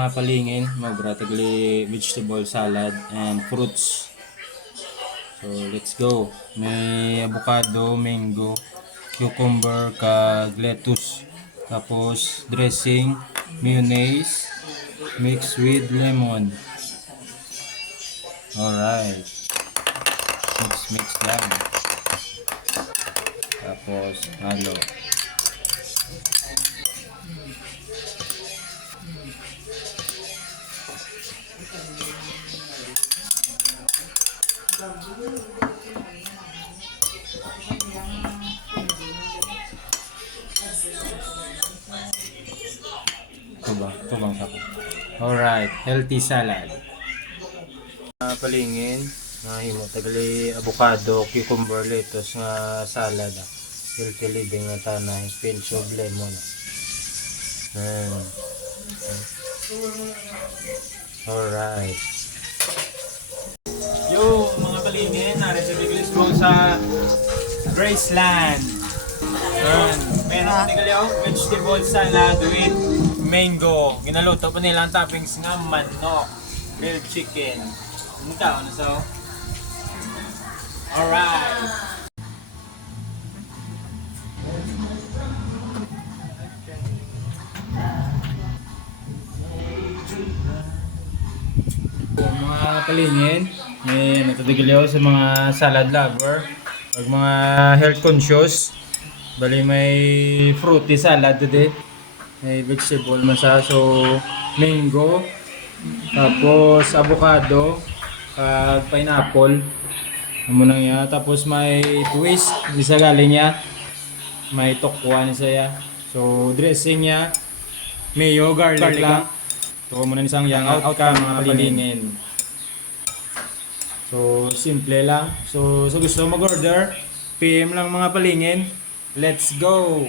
mga palingin, tagli vegetable salad and fruits. So let's go. May avocado, mango, cucumber, kag lettuce. Tapos dressing, mayonnaise, mixed with lemon. Alright. Mix lang. Tapos halo. Ito bang sako? Alright, healthy salad. Palingin, himo tagali avocado, cucumber, lettuce nga salad. Healthy living nga tanay, pinch of lemon. Alright. Yo, mga palingin, narito sa sa Graceland. Meron tingali vegetable salad with mango. Ginaluto pa nila ang toppings nga manok, grilled chicken. Ano so? Alright. Mga palingin, may natatigali ako sa mga salad lover, pag mga health conscious. Bali may fruity salad today. May vegetable man siya. So mango, tapos avocado, kag pineapple. Amo na niya. Tapos may twist, isa galing niya. May tokwa ni saya. So dressing niya, mayo, garlic lang. So muna isang yang outcome mga palingin. So simple lang. So gusto mag-order, PM lang mga palingin. Let's go!